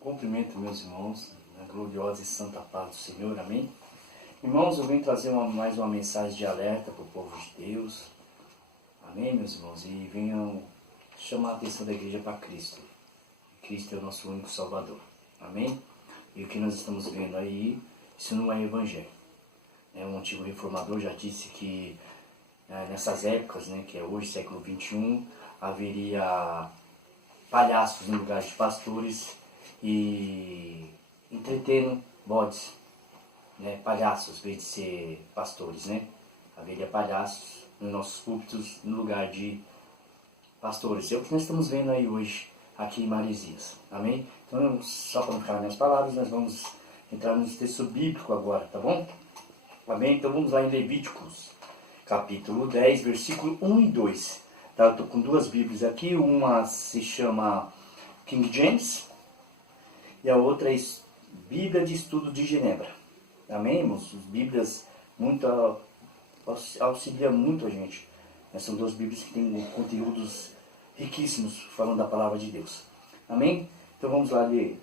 Cumprimento meus irmãos, na gloriosa e santa paz do Senhor, amém? Irmãos, eu venho trazer mais uma mensagem de alerta para o povo de Deus, amém, meus irmãos? E venham chamar a atenção da igreja para Cristo. Cristo é o nosso único Salvador, amém? E o que nós estamos vendo aí, isso não é evangelho. Um antigo reformador já disse que nessas épocas, que é hoje, século XXI, haveria palhaços no lugar de pastores e entretendo bodes, palhaços, em vez de ser pastores, haveria palhaços nos nossos púlpitos no lugar de pastores. É o que nós estamos vendo aí hoje, aqui em Maresias, amém? Então, só para não ficar nas minhas palavras, nós vamos entrar no texto bíblico agora, tá bom? Amém? Então vamos lá em Levíticos, capítulo 10, versículo 1 e 2. Tá? Eu estou com duas bíblias aqui, uma se chama King James e a outra é Bíblia de Estudo de Genebra. Amém, irmãos? As bíblias auxiliam muito a gente. São duas bíblias que têm conteúdos riquíssimos falando da palavra de Deus. Amém? Então vamos lá ler.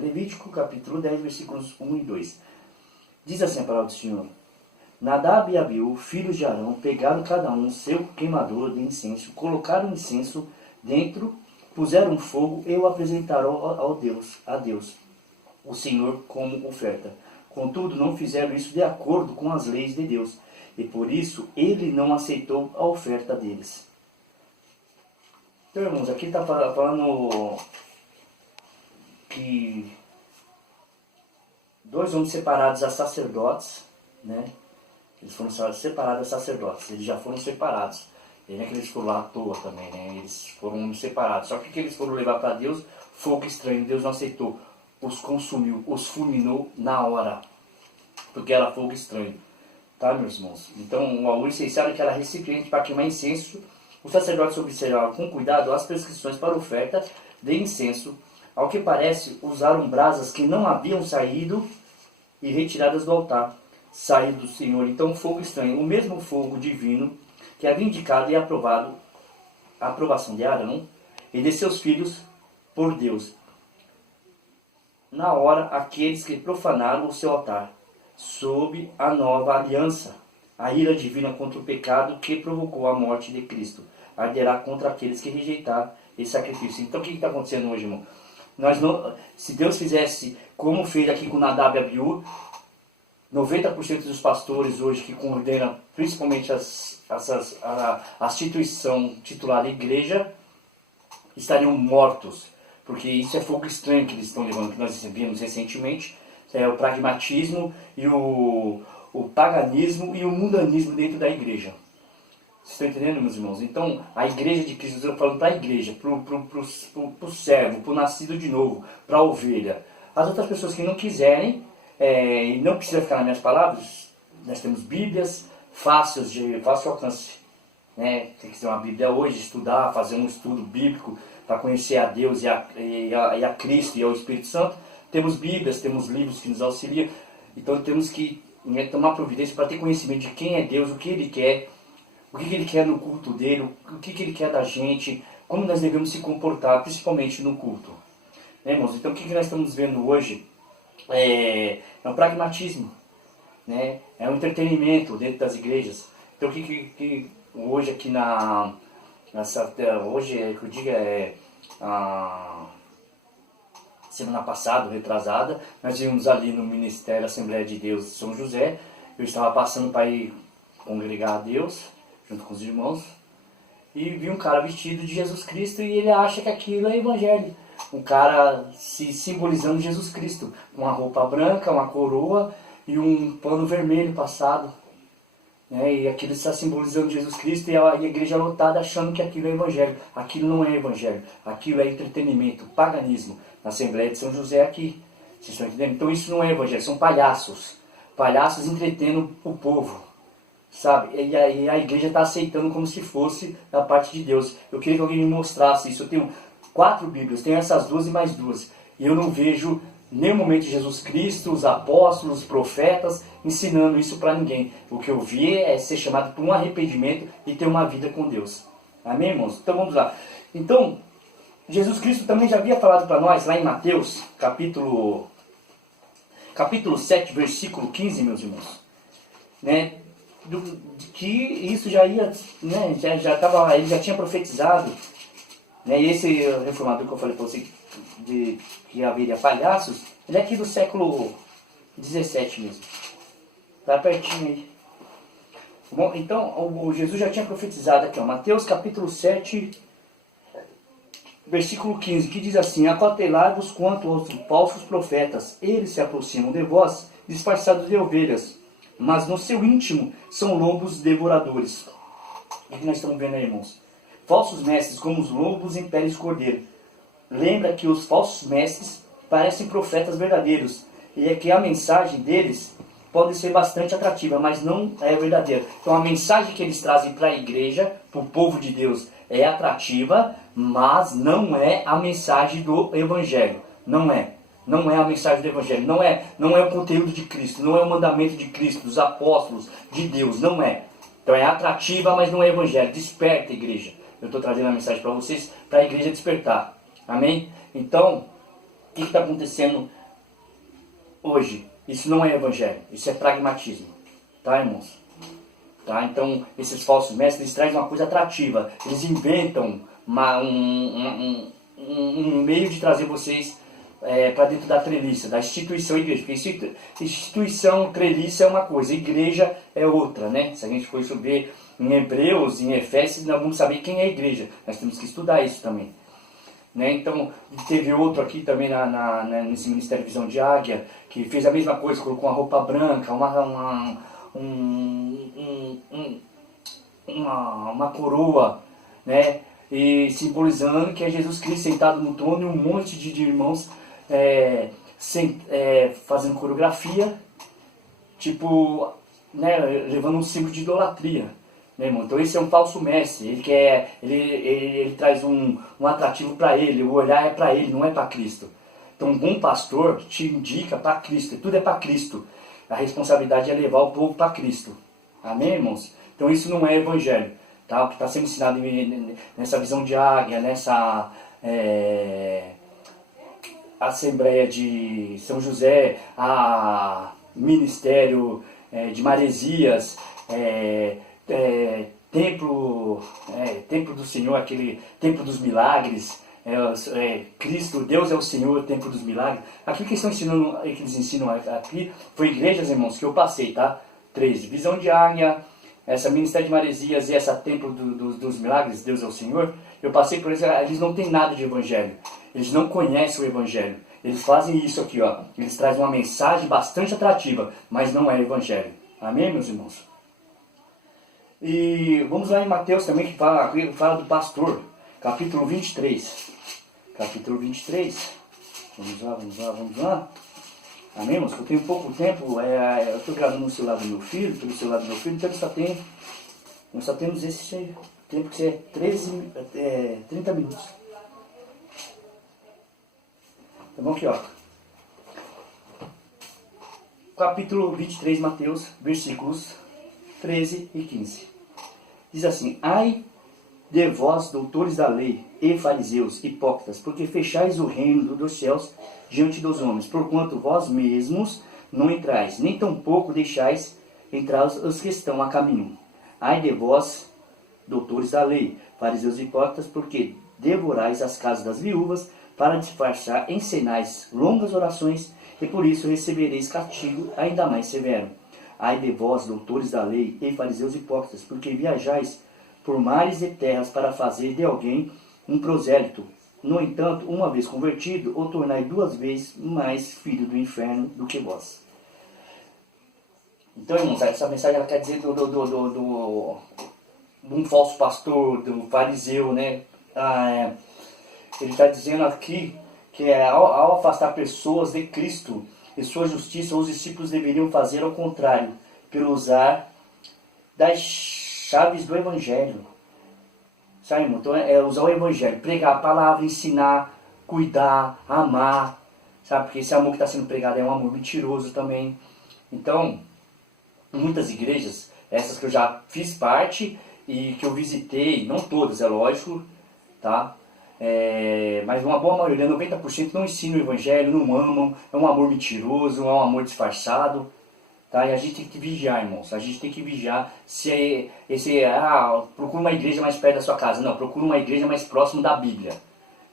Levítico capítulo 10, versículos 1 e 2. Diz assim a palavra do Senhor: Nadab e Abiú, filhos de Arão, pegaram cada um seu queimador de incenso, colocaram o incenso dentro, puseram fogo e o apresentaram a Deus, o Senhor, como oferta. Contudo, não fizeram isso de acordo com as leis de Deus, e por isso ele não aceitou a oferta deles. Então, irmãos, aqui está falando que dois homens separados a sacerdotes, eles foram separados a sacerdotes, eles já foram separados. E não é que eles foram lá à toa também, eles foram homens separados. Só que eles foram levar para Deus, fogo estranho, Deus não aceitou, os consumiu, os fulminou na hora, porque era fogo estranho. Tá, meus irmãos? Então, o essencial é que era recipiente para queimar incenso. Os sacerdotes observavam com cuidado as prescrições para oferta de incenso. Ao que parece, usaram brasas que não haviam saído e retiradas do altar, saído do Senhor. Então, fogo estranho, o mesmo fogo divino que havia indicado e aprovado a aprovação de Arão e de seus filhos por Deus. Na hora, aqueles que profanaram o seu altar, sob a nova aliança, a ira divina contra o pecado que provocou a morte de Cristo arderá contra aqueles que rejeitaram esse sacrifício. Então, o que está acontecendo hoje, irmão? Se Deus fizesse como fez aqui com Nadab e Abiú, 90% dos pastores hoje que coordenam principalmente a instituição titular da igreja estariam mortos, porque isso é fogo estranho que eles estão levando, que nós vimos recentemente, é o pragmatismo e o paganismo e o mundanismo dentro da igreja. Vocês estão entendendo, meus irmãos? Então, a igreja de Cristo, eu estou falando para a igreja, para o servo, para o nascido de novo, para a ovelha. As outras pessoas que não quiserem, e não precisa ficar nas minhas palavras, nós temos bíblias fáceis, de fácil alcance. Tem que ter uma bíblia hoje, estudar, fazer um estudo bíblico para conhecer a Deus e a Cristo e ao Espírito Santo. Temos bíblias, temos livros que nos auxiliam. Então temos que tomar providência para ter conhecimento de quem é Deus, o que Ele quer, o que Ele quer no culto dele, o que Ele quer da gente, como nós devemos se comportar, principalmente no culto. Irmãos? Então o que nós estamos vendo hoje é um pragmatismo, é um entretenimento dentro das igrejas. Então o que hoje aqui hoje que eu digo semana passada, retrasada, nós íamos ali no Ministério Assembleia de Deus de São José. Eu estava passando para ir congregar a Deus junto com os irmãos e vi um cara vestido de Jesus Cristo e ele acha que aquilo é evangelho. Um cara se simbolizando Jesus Cristo, com uma roupa branca, uma coroa e um pano vermelho passado. E aquilo está simbolizando Jesus Cristo e a igreja lotada achando que aquilo é evangelho. Aquilo não é evangelho, aquilo é entretenimento, paganismo. Na Assembleia de São José aqui, vocês estão entendendo? Então isso não é evangelho, são palhaços. Palhaços entretendo o povo, sabe? E a igreja está aceitando como se fosse da parte de Deus. Eu queria que alguém me mostrasse isso. Eu tenho 4 bíblias, tenho essas 2 e mais 2. E eu não vejo nenhum momento Jesus Cristo, os apóstolos, os profetas ensinando isso para ninguém. O que eu vi é ser chamado por um arrependimento e ter uma vida com Deus. Amém, irmãos? Então vamos lá. Então, Jesus Cristo também já havia falado para nós, lá em Mateus, capítulo 7, versículo 15, meus irmãos, né, que isso já ia, né, ele já tinha profetizado, né, e esse reformador que eu falei para você, que haveria palhaços, ele é aqui do século 17 mesmo, tá pertinho aí. Bom, então, o Jesus já tinha profetizado aqui, ó, Mateus capítulo 7, versículo 15, que diz assim: acautelai-vos quanto aos falsos profetas, eles se aproximam de vós, disfarçados de ovelhas, mas no seu íntimo são lobos devoradores. O que nós estamos vendo aí, irmãos? Falsos mestres, como os lobos em pele de cordeiro. Lembra que os falsos mestres parecem profetas verdadeiros, e é que a mensagem deles pode ser bastante atrativa, mas não é verdadeira. Então a mensagem que eles trazem para a igreja, para o povo de Deus, é atrativa, mas não é a mensagem do Evangelho. Não é a mensagem do Evangelho. Não é o conteúdo de Cristo. Não é o mandamento de Cristo, dos apóstolos, de Deus. Não é. Então é atrativa, mas não é Evangelho. Desperta, igreja. Eu estou trazendo a mensagem para vocês, para a igreja despertar. Amém? Então, o que está acontecendo hoje? Isso não é Evangelho. Isso é pragmatismo. Tá, irmãos? Tá? Então, esses falsos mestres, eles trazem uma coisa atrativa. Eles inventam um meio de trazer vocês para dentro da treliça, da instituição igreja. Porque instituição, treliça é uma coisa, igreja é outra, né? Se a gente for ver em Hebreus, em Efésios, nós vamos saber quem é a igreja. Nós temos que estudar isso também. Né? Então, teve outro aqui também nesse Ministério Visão de Águia, que fez a mesma coisa, colocou uma roupa branca, uma coroa, né? E simbolizando que é Jesus Cristo sentado no trono e um monte de irmãos fazendo coreografia, tipo, né, levando um símbolo de idolatria, né, irmão? Então esse é um falso mestre. Ele traz um atrativo para ele, o olhar é para ele, não é para Cristo. Então um bom pastor te indica para Cristo, tudo é para Cristo. A responsabilidade é levar o povo para Cristo. Amém, irmãos? Então isso não é Evangelho. Tá? O que está sendo ensinado nessa visão de águia, nessa Assembleia de São José, a Ministério de Maresias, Templo do Senhor, aquele Templo dos Milagres, Cristo, Deus é o Senhor, Templo dos Milagres. Aquilo que eles ensinam aqui foi igrejas, irmãos, que eu passei, tá? 13, Visão de Águia, essa Ministério de Maresias e essa Templo dos Milagres, Deus é o Senhor. Eu passei por eles não têm nada de Evangelho. Eles não conhecem o Evangelho. Eles fazem isso aqui, ó. Eles trazem uma mensagem bastante atrativa, mas não é Evangelho. Amém, meus irmãos? E vamos lá em Mateus também, que fala do pastor. Capítulo 23. Capítulo 23. Vamos lá. Amém, irmãos? Eu tenho pouco tempo. Eu estou gravando no celular do meu filho, pelo celular do meu filho, então nós só temos esse tempo que é 30 minutos. Tá bom aqui, ó. Capítulo 23, Mateus, versículos 13 e 15. Diz assim: ai de vós, doutores da lei, e fariseus, hipócritas, porque fechais o reino dos céus diante dos homens, porquanto vós mesmos não entrais, nem tampouco deixais entrar os que estão a caminho. Ai de vós, doutores da lei, fariseus e hipócritas, porque devorais as casas das viúvas, para disfarçar em sinais longas orações, e por isso recebereis castigo ainda mais severo. Ai de vós, doutores da lei, e fariseus hipócritas, porque viajais por mares e terras para fazer de alguém um prosélito. No entanto, uma vez convertido, o tornai 2 vezes mais filho do inferno do que vós. Então, irmãos, essa mensagem ela quer dizer de um falso pastor, do fariseu, né? Ele está dizendo aqui que ao afastar pessoas de Cristo e sua justiça, os discípulos deveriam fazer ao contrário, pelo usar das chaves do Evangelho. Sabe, irmão? Então usar o Evangelho, pregar a palavra, ensinar, cuidar, amar, sabe? Porque esse amor que está sendo pregado é um amor mentiroso também. Então, muitas igrejas, essas que eu já fiz parte e que eu visitei, não todas, é lógico, tá? mas uma boa maioria, 90%, não ensinam o evangelho, não amam, é um amor mentiroso, é um amor disfarçado. Tá? E a gente tem que vigiar, irmãos. A gente tem que vigiar se procura uma igreja mais perto da sua casa. Não, procura uma igreja mais próximo da Bíblia.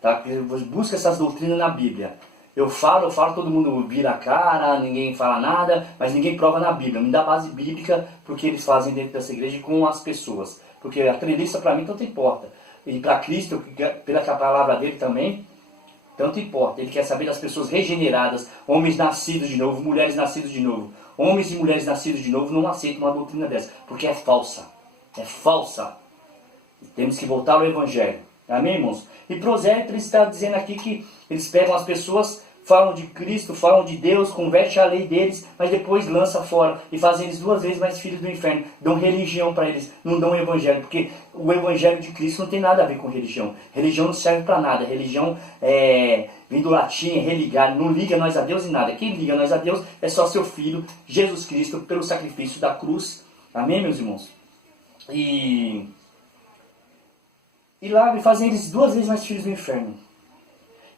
Tá? Busca essas doutrinas na Bíblia. Eu falo, todo mundo vira a cara, ninguém fala nada, mas ninguém prova na Bíblia. Me dá base bíblica pro que eles fazem dentro dessa igreja com as pessoas. Porque a treliça para mim tanto importa. E para Cristo, pela palavra dele também, tanto importa. Ele quer saber das pessoas regeneradas, homens nascidos de novo, mulheres nascidas de novo. Homens e mulheres nascidos de novo não aceitam uma doutrina dessa, porque é falsa. É falsa. Temos que voltar ao Evangelho. Amém, irmãos? E Provérbios está dizendo aqui que eles pegam as pessoas, falam de Cristo, falam de Deus, converte a lei deles, mas depois lança fora e fazem eles 2 vezes mais filhos do inferno. Dão religião para eles, não dão evangelho, porque o evangelho de Cristo não tem nada a ver com religião. Religião não serve para nada. Religião vem do latim, é religar, não liga nós a Deus em nada. Quem liga nós a Deus é só seu Filho, Jesus Cristo, pelo sacrifício da cruz. Amém, meus irmãos? E lá fazem eles 2 vezes mais filhos do inferno.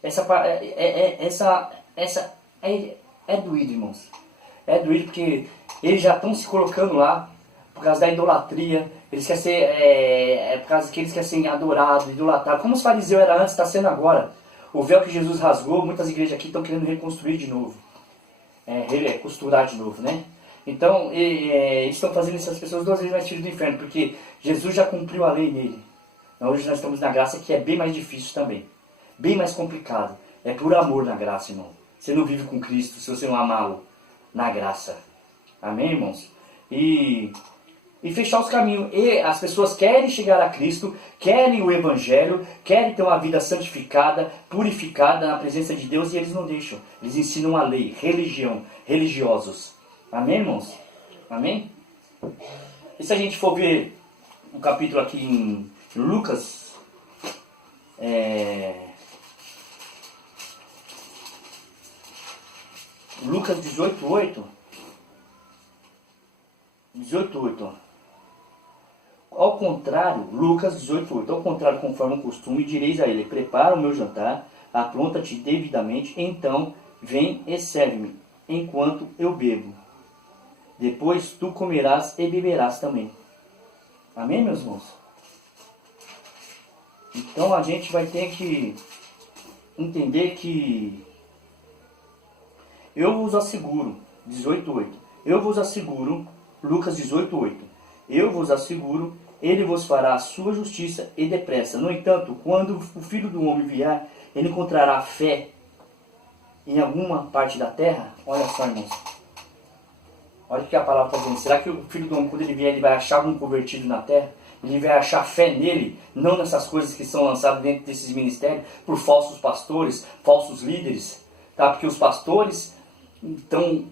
Essa é doído, irmãos. É doído porque eles já estão se colocando lá por causa da idolatria. Eles querem ser, por causa que eles querem ser adorados, idolatrados. Como os fariseus eram antes, está sendo agora. O véu que Jesus rasgou, muitas igrejas aqui estão querendo reconstruir de novo. Costurar de novo, né? Então, eles estão fazendo essas pessoas 2 vezes mais filhos do inferno, porque Jesus já cumpriu a lei nele. Hoje nós estamos na graça, que é bem mais difícil também. Bem mais complicado. É por amor na graça, irmão. Você não vive com Cristo se você não amá-lo na graça. Amém, irmãos? E fechar os caminhos. E as pessoas querem chegar a Cristo, querem o Evangelho, querem ter uma vida santificada, purificada na presença de Deus, e eles não deixam. Eles ensinam a lei, religião, religiosos. Amém, irmãos? Amém? E se a gente for ver um capítulo aqui em Lucas, Lucas 18:8. 18:8. Ao contrário, Lucas 18:8. Ao contrário, conforme o costume, direis a ele: prepara o meu jantar, apronta-te devidamente, então vem e serve-me, enquanto eu bebo. Depois tu comerás e beberás também. Amém, meus irmãos? Então a gente vai ter que entender que eu vos asseguro, 18:8. Eu vos asseguro, Lucas 18:8. Eu vos asseguro, ele vos fará a sua justiça e depressa. No entanto, quando o Filho do Homem vier, ele encontrará fé em alguma parte da terra? Olha só, irmãos. Olha o que a palavra está dizendo. Será que o Filho do Homem, quando ele vier, ele vai achar algum convertido na terra? Ele vai achar fé nele, não nessas coisas que são lançadas dentro desses ministérios por falsos pastores, falsos líderes, tá? Porque os pastores estão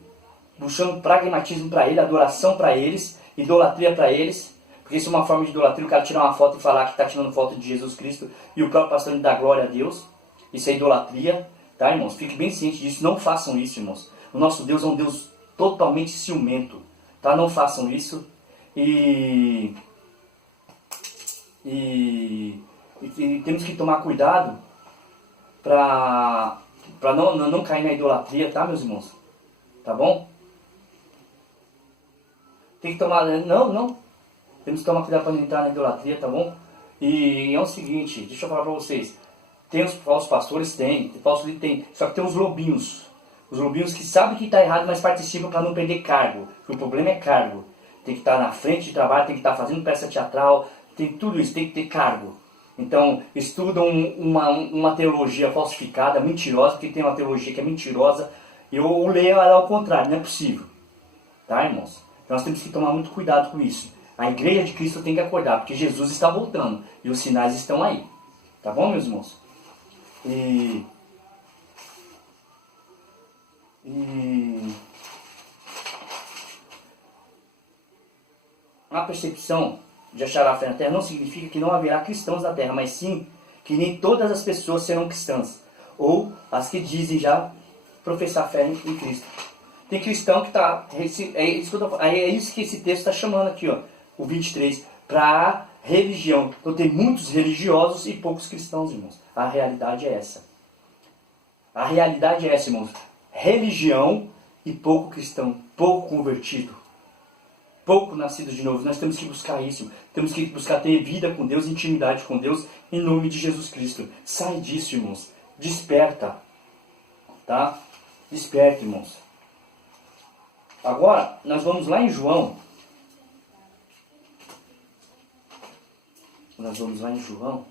buscando pragmatismo para ele, adoração para eles, idolatria para eles, porque isso é uma forma de idolatria, o cara tirar uma foto e falar que está tirando foto de Jesus Cristo e o próprio pastor lhe dá glória a Deus. Isso é idolatria, tá, irmãos? Fique bem ciente disso, não façam isso, irmãos. O nosso Deus é um Deus totalmente ciumento, tá? Não façam isso. E temos que tomar cuidado para não cair na idolatria, tá, meus irmãos? Tá bom? Tem que tomar... Não. Temos que tomar cuidado para não entrar na idolatria, tá bom? E é o seguinte, deixa eu falar para vocês. Tem os falsos pastores? Tem falsos líderes? Tem. Só que tem os lobinhos. Os lobinhos que sabem que está errado, mas participam para não perder cargo. Porque o problema é cargo. Tem que estar na frente de trabalho, tem que estar fazendo peça teatral, tem tudo isso, tem que ter cargo. Então, estudam uma teologia falsificada, mentirosa, porque tem uma teologia que é mentirosa, e eu leio ela ao contrário, não é possível. Tá, irmãos? Então nós temos que tomar muito cuidado com isso. A igreja de Cristo tem que acordar, porque Jesus está voltando, e os sinais estão aí. Tá bom, meus irmãos? A percepção de achar a fé na terra não significa que não haverá cristãos na terra, mas sim que nem todas as pessoas serão cristãs, ou as que dizem já professar fé em Cristo. Tem cristão que está... É isso que esse texto está chamando aqui, ó, o 23, para religião. Então tem muitos religiosos e poucos cristãos, irmãos. A realidade é essa. A realidade é essa, irmãos. Religião e pouco cristão, pouco convertido, pouco nascido de novo. Nós temos que buscar isso. Temos que buscar ter vida com Deus, intimidade com Deus, em nome de Jesus Cristo. Sai disso, irmãos. Desperta. Tá? Desperta, irmãos. Agora, nós vamos lá em João. Nós vamos lá em João.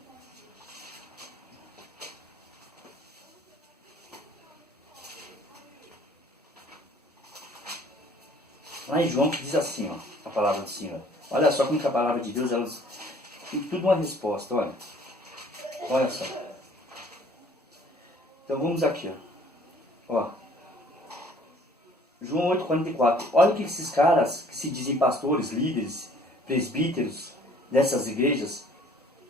Lá em João que diz assim, ó, a palavra do Senhor. Olha só como que a palavra de Deus, ela tem tudo uma resposta, olha. Olha só. Então vamos aqui, ó. João 8,44. Olha o que esses caras que se dizem pastores, líderes, presbíteros dessas igrejas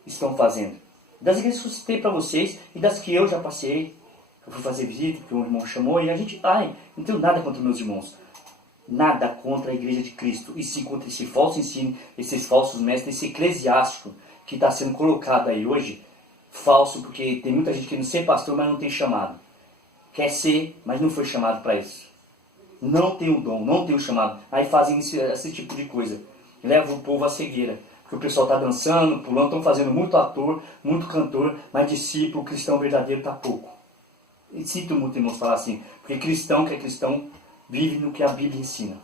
estão fazendo. Das igrejas que eu citei para vocês e das que eu já passei. Eu fui fazer visita, porque um irmão chamou e a gente... não tenho nada contra meus irmãos. Nada contra a igreja de Cristo. E sim contra esse falso ensino, esses falsos mestres, esse eclesiástico que está sendo colocado aí hoje. Falso, porque tem muita gente que não ser pastor, mas não tem chamado. Quer ser, mas não foi chamado para isso. Não tem o dom, não tem o chamado. Aí fazem esse tipo de coisa. Leva o povo à cegueira. Porque o pessoal está dançando, pulando, estão fazendo muito ator, muito cantor, mas discípulo, cristão verdadeiro está pouco. E sinto muito, irmãos, falar assim. Porque cristão que é cristão vive no que a Bíblia ensina.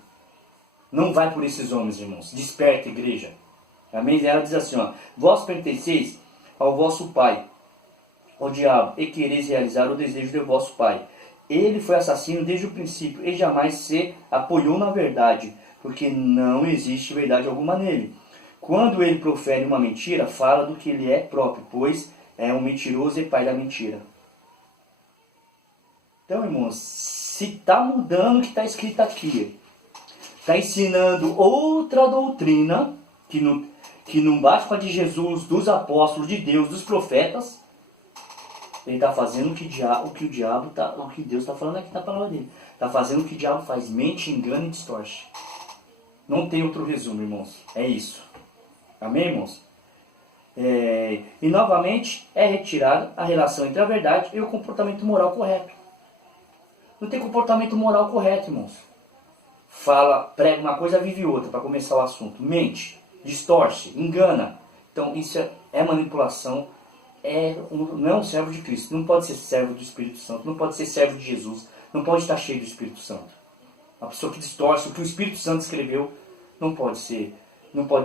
Não vai por esses homens, irmãos. Desperta, igreja. Amém? Ela diz assim, ó. Vós pertenceis ao vosso pai, o diabo, e quereis realizar o desejo de vosso pai. Ele foi assassino desde o princípio e jamais se apoiou na verdade, porque não existe verdade alguma nele. Quando ele profere uma mentira, fala do que ele é próprio, pois é um mentiroso e pai da mentira. Então, irmãos, se está mudando o que está escrito aqui, está ensinando outra doutrina que não bate com a de Jesus, dos apóstolos, de Deus, dos profetas, ele está fazendo o que Deus está falando aqui na palavra dele. Está fazendo o que o diabo faz, mente, engana e distorce. Não tem outro resumo, irmãos. É isso. Amém, irmãos? E novamente é retirar a relação entre a verdade e o comportamento moral correto. Não tem comportamento moral correto, irmãos. Prega uma coisa, vive outra, para começar o assunto. Mente, distorce, engana. Então isso é manipulação. Não é um servo de Cristo. Não pode ser servo do Espírito Santo. Não pode ser servo de Jesus. Não pode estar cheio do Espírito Santo. A pessoa que distorce o que o Espírito Santo escreveu não pode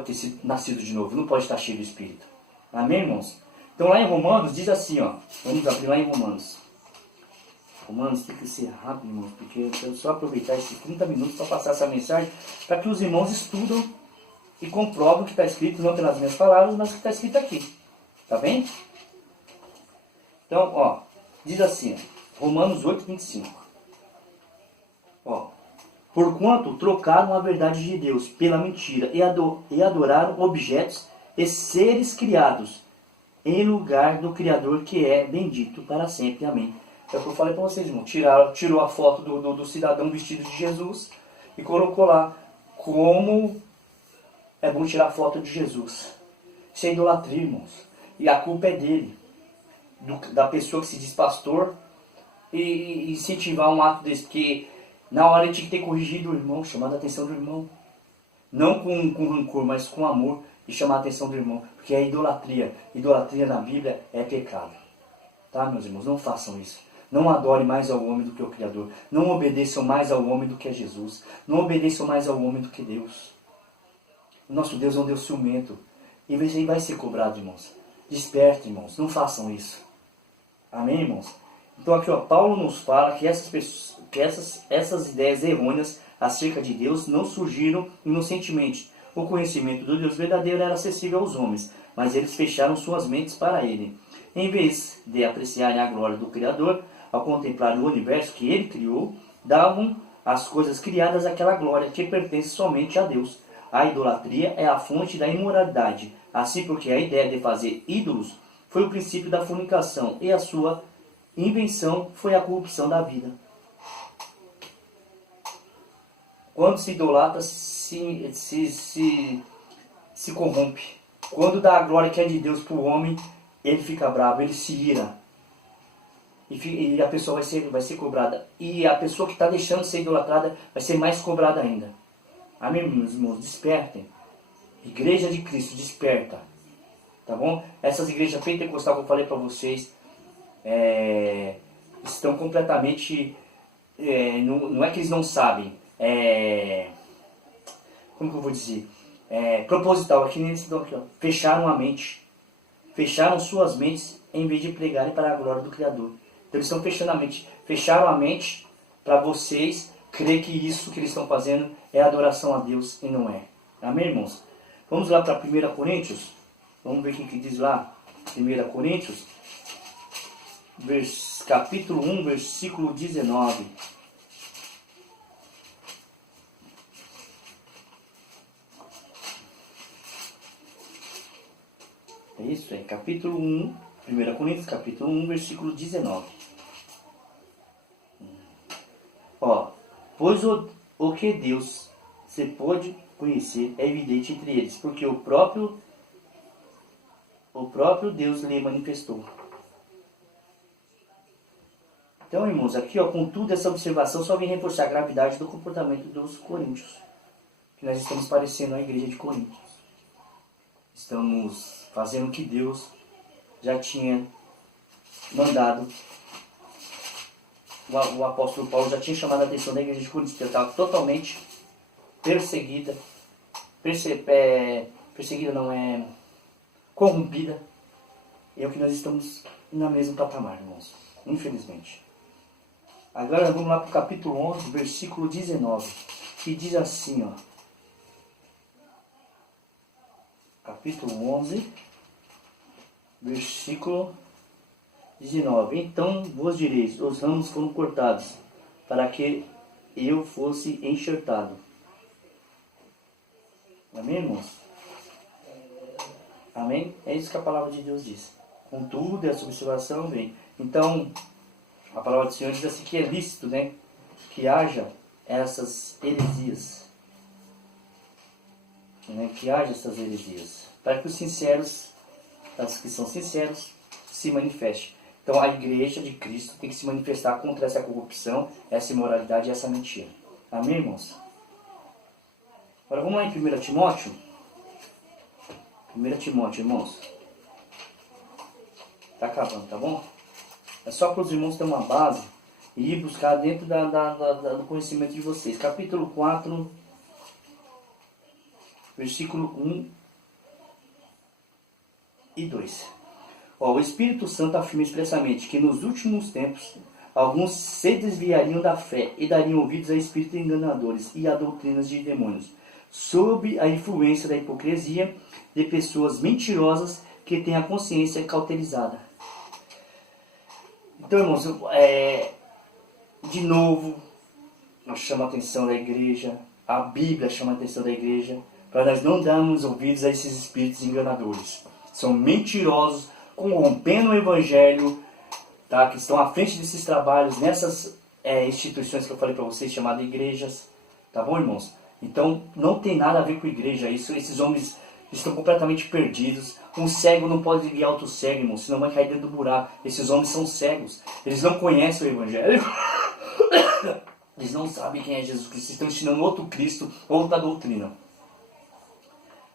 ter sido nascido de novo. Não pode estar cheio do Espírito. Amém, irmãos? Então lá em Romanos diz assim, ó. Vamos abrir lá em Romanos. Romanos tem que ser rápido, irmãos, porque eu quero só aproveitar esses 30 minutos para passar essa mensagem, para que os irmãos estudam e comprovam o que está escrito, não pelas minhas palavras, mas o que está escrito aqui. Tá bem? Então, ó, diz assim, Romanos 8, 25. Ó, porquanto trocaram a verdade de Deus pela mentira e adoraram objetos e seres criados em lugar do Criador, que é bendito para sempre. Amém. É o que eu falei para vocês, irmão. Tirou a foto do cidadão vestido de Jesus e colocou lá. Como é bom tirar a foto de Jesus. Isso é idolatria, irmãos. E a culpa é dele. Da pessoa que se diz pastor. E incentivar um ato desse. Porque na hora ele tinha que ter corrigido o irmão, chamado a atenção do irmão. Não com rancor, mas com amor. E chamar a atenção do irmão. Porque é idolatria. Idolatria na Bíblia é pecado. Tá, meus irmãos? Não façam isso. Não adore mais ao homem do que ao Criador. Não obedeçam mais ao homem do que a Jesus. Não obedeçam mais ao homem do que Deus. O nosso Deus é um Deus ciumento. E vai ser cobrado, irmãos. Desperta, irmãos. Não façam isso. Amém, irmãos? Então aqui, ó, Paulo nos fala que essas ideias errôneas acerca de Deus não surgiram inocentemente. O conhecimento do Deus verdadeiro era acessível aos homens, mas eles fecharam suas mentes para ele. Em vez de apreciarem a glória do Criador, ao contemplar o universo que ele criou, davam às coisas criadas aquela glória que pertence somente a Deus. A idolatria é a fonte da imoralidade, assim porque a ideia de fazer ídolos foi o princípio da fornicação e a sua invenção foi a corrupção da vida. Quando se idolatra, se corrompe. Quando dá a glória que é de Deus para o homem, ele fica bravo, ele se ira. E a pessoa vai ser cobrada. E a pessoa que está deixando de ser idolatrada vai ser mais cobrada ainda. Amém, meus irmãos? Despertem. Igreja de Cristo, desperta. Tá bom? Essas igrejas pentecostais que eu falei para vocês estão completamente... não é que eles não sabem. Como que eu vou dizer? Proposital. Aqui nesse aqui, ó. Fecharam a mente. Fecharam suas mentes em vez de pregarem para a glória do Criador. Então eles estão fechando a mente. Fecharam a mente para vocês crer que isso que eles estão fazendo é adoração a Deus e não é. Amém, irmãos? Vamos lá para 1 Coríntios. Vamos ver o que diz lá. 1 Coríntios, capítulo 1, versículo 19. É isso, capítulo 1, 1 Coríntios, capítulo 1, versículo 19. Pois o que Deus se pode conhecer é evidente entre eles, porque o próprio Deus lhe manifestou. Então, irmãos, aqui, contudo, essa observação só vem reforçar a gravidade do comportamento dos coríntios, que nós estamos parecendo a igreja de Corinto. Estamos fazendo o que Deus já tinha mandado. O apóstolo Paulo já tinha chamado a atenção da igreja de Corinto, que estava totalmente perseguida. Perseguida não é corrompida. É o que nós estamos no mesmo patamar, irmãos. Infelizmente. Agora vamos lá para o capítulo 11, versículo 19. Que diz assim, capítulo 11, versículo 19. Então vos direis, os ramos foram cortados, para que eu fosse enxertado. Amém, irmãos? Amém? É isso que a palavra de Deus diz. Contudo, essa observação vem. Então, a palavra do Senhor diz assim que é lícito, né? Que haja essas heresias. Que haja essas heresias. Para que os sinceros, os que são sinceros, se manifestem. Então a igreja de Cristo tem que se manifestar contra essa corrupção, essa imoralidade e essa mentira. Amém, irmãos? Agora vamos lá em 1 Timóteo. 1 Timóteo, irmãos. Está acabando, tá bom? É só para os irmãos terem uma base e ir buscar dentro do conhecimento de vocês. Capítulo 4, versículo 1 e 2. O Espírito Santo afirma expressamente que nos últimos tempos alguns se desviariam da fé e dariam ouvidos a espíritos enganadores e a doutrinas de demônios, sob a influência da hipocrisia de pessoas mentirosas que têm a consciência cauterizada. Então, irmãos, de novo, nós chamamos a atenção da igreja, a Bíblia chama a atenção da igreja, para nós não darmos ouvidos a esses espíritos enganadores. São mentirosos, corrompendo o Evangelho, tá? Que estão à frente desses trabalhos, nessas instituições que eu falei para vocês, chamadas igrejas. Tá bom, irmãos? Então, não tem nada a ver com igreja isso. Esses homens estão completamente perdidos. Um cego não pode guiar outro cego, irmão, senão vai cair dentro do buraco. Esses homens são cegos. Eles não conhecem o Evangelho. Eles não sabem quem é Jesus Cristo. Estão ensinando outro Cristo, outra doutrina.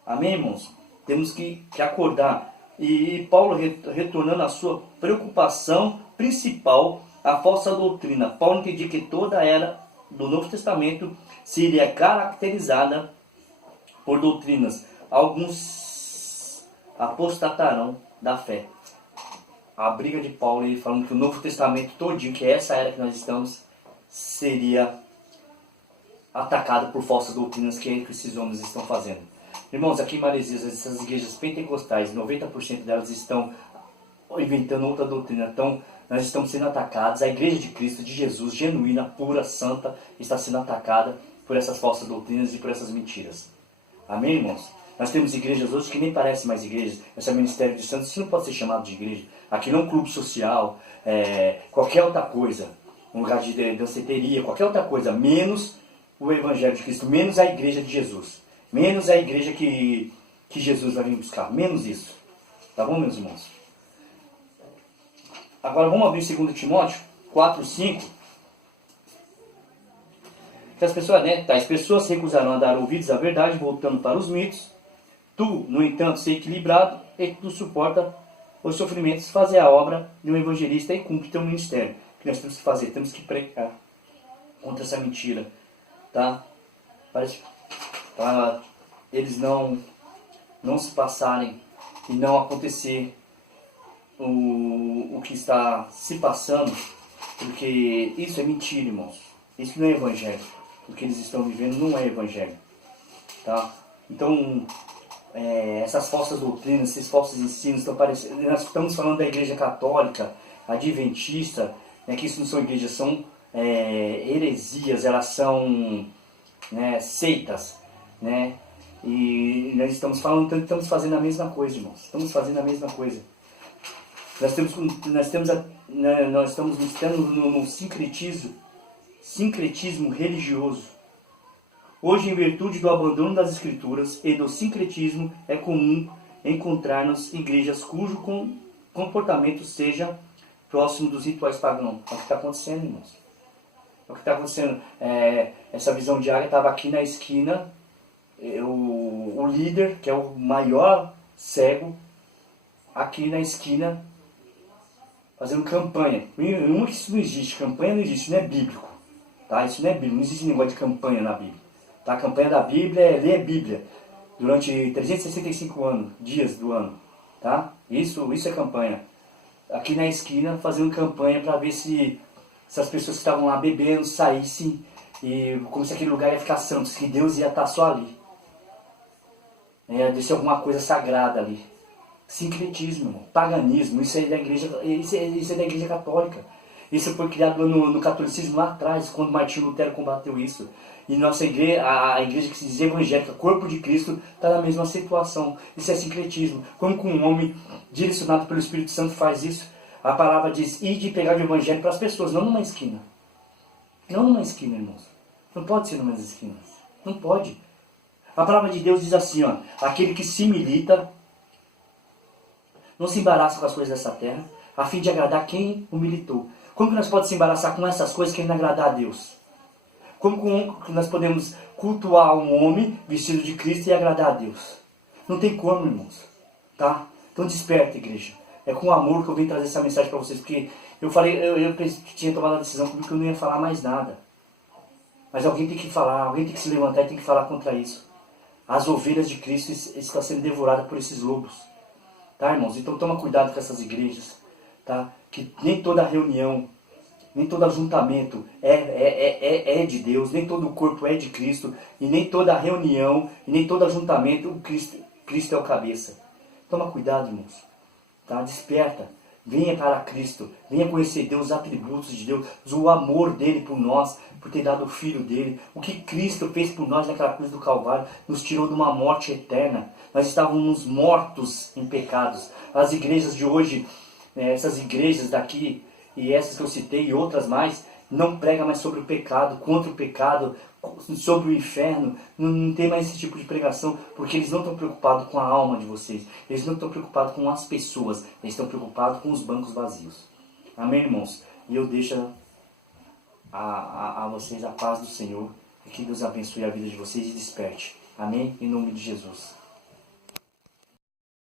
Amém, irmãos? Temos que acordar. E Paulo retornando à sua preocupação principal, a falsa doutrina. Paulo entendia que toda a era do Novo Testamento seria caracterizada por doutrinas. Alguns apostatarão da fé. A briga de Paulo, ele falando que o Novo Testamento todinho, que é essa era que nós estamos, seria atacado por falsas doutrinas, que é o que esses homens estão fazendo. Irmãos, aqui em Maresias, essas igrejas pentecostais, 90% delas estão inventando outra doutrina. Então, nós estamos sendo atacados. A igreja de Cristo, de Jesus, genuína, pura, santa, está sendo atacada por essas falsas doutrinas e por essas mentiras. Amém, irmãos? Nós temos igrejas hoje que nem parecem mais igrejas. Esse é o Ministério de Santos, isso não pode ser chamado de igreja. Aqui não é um clube social, qualquer outra coisa. Um lugar de danceteria, qualquer outra coisa. Menos o Evangelho de Cristo, menos a igreja de Jesus. Menos a igreja que que Jesus vai vir buscar. Menos isso. Tá bom, meus irmãos? Agora vamos abrir 2 Timóteo 4, 5. Que as pessoas, as pessoas se recusarão a dar ouvidos à verdade, voltando para os mitos. Tu, no entanto, ser equilibrado e tu suporta os sofrimentos, fazer a obra de um evangelista e cumpre teu ministério. O que nós temos que fazer? Temos que pregar contra essa mentira, tá? Para eles não se passarem e não acontecer o que está se passando, porque isso é mentira, irmãos. Isso não é evangelho. O que eles estão vivendo não é evangelho, tá? Então, essas falsas doutrinas, esses falsos ensinos estão parecendo. Nós estamos falando da igreja católica, adventista, que isso não são igrejas, são heresias, elas são seitas, e nós estamos falando, então estamos fazendo a mesma coisa, irmãos. Estamos fazendo a mesma coisa. Nós estamos num sincretismo religioso. Hoje, em virtude do abandono das escrituras e do sincretismo, é comum encontrar-nos igrejas cujo comportamento seja próximo dos rituais pagãos. É o que está acontecendo, irmãos. É o que está acontecendo. Essa visão diária estava aqui na esquina. O líder, que é o maior cego, aqui na esquina, fazendo campanha. Uma que isso não existe. Campanha não existe. Isso não é bíblico. Tá? Isso não é bíblico. Não existe negócio de campanha na Bíblia. Tá? A campanha da Bíblia é ler a Bíblia durante 365 dias do ano. Tá? Isso é campanha. Aqui na esquina, fazendo campanha para ver se as pessoas que estavam lá bebendo saíssem, e como se aquele lugar ia ficar santo, que Deus ia estar só ali. Ia ser alguma coisa sagrada ali. Sincretismo, irmão. Paganismo, isso é da igreja, isso é da igreja católica. Isso foi criado no catolicismo lá atrás, quando Martinho Lutero combateu isso. E nossa igreja, a igreja que se diz evangélica, corpo de Cristo, está na mesma situação. Isso é sincretismo. Como que um homem direcionado pelo Espírito Santo faz isso? A palavra diz, ide pegar o evangelho para as pessoas, não numa esquina. Não numa esquina, irmãos. Não pode ser numas esquinas. Não pode. A palavra de Deus diz assim, ó, aquele que se milita, não se embaraça com as coisas dessa terra, a fim de agradar quem o militou. Como que nós podemos se embaraçar com essas coisas querendo agradar a Deus? Como que nós podemos cultuar um homem vestido de Cristo e agradar a Deus? Não tem como, irmãos. Tá? Então desperta, igreja. É com amor que eu vim trazer essa mensagem para vocês. Porque eu falei, eu tinha tomado a decisão comigo que eu não ia falar mais nada. Mas alguém tem que falar, alguém tem que se levantar e tem que falar contra isso. As ovelhas de Cristo estão sendo devoradas por esses lobos. Tá, irmãos? Então toma cuidado com essas igrejas. Tá? Que nem toda reunião, nem todo ajuntamento é de Deus, nem todo o corpo é de Cristo, e nem toda reunião, e nem todo ajuntamento, Cristo é o cabeça. Toma cuidado, irmãos. Tá? Desperta. Venha para Cristo. Venha conhecer Deus, os atributos de Deus, o amor dele por nós, por ter dado o Filho dele. O que Cristo fez por nós naquela cruz do Calvário, nos tirou de uma morte eterna. Nós estávamos mortos em pecados. As igrejas de hoje, essas igrejas daqui, e essas que eu citei e outras mais, não pregam mais sobre o pecado, contra o pecado, sobre o inferno. Não tem mais esse tipo de pregação, porque eles não estão preocupados com a alma de vocês. Eles não estão preocupados com as pessoas, eles estão preocupados com os bancos vazios. Amém, irmãos? E eu deixo a vocês a paz do Senhor, e que Deus abençoe a vida de vocês e desperte. Amém? Em nome de Jesus.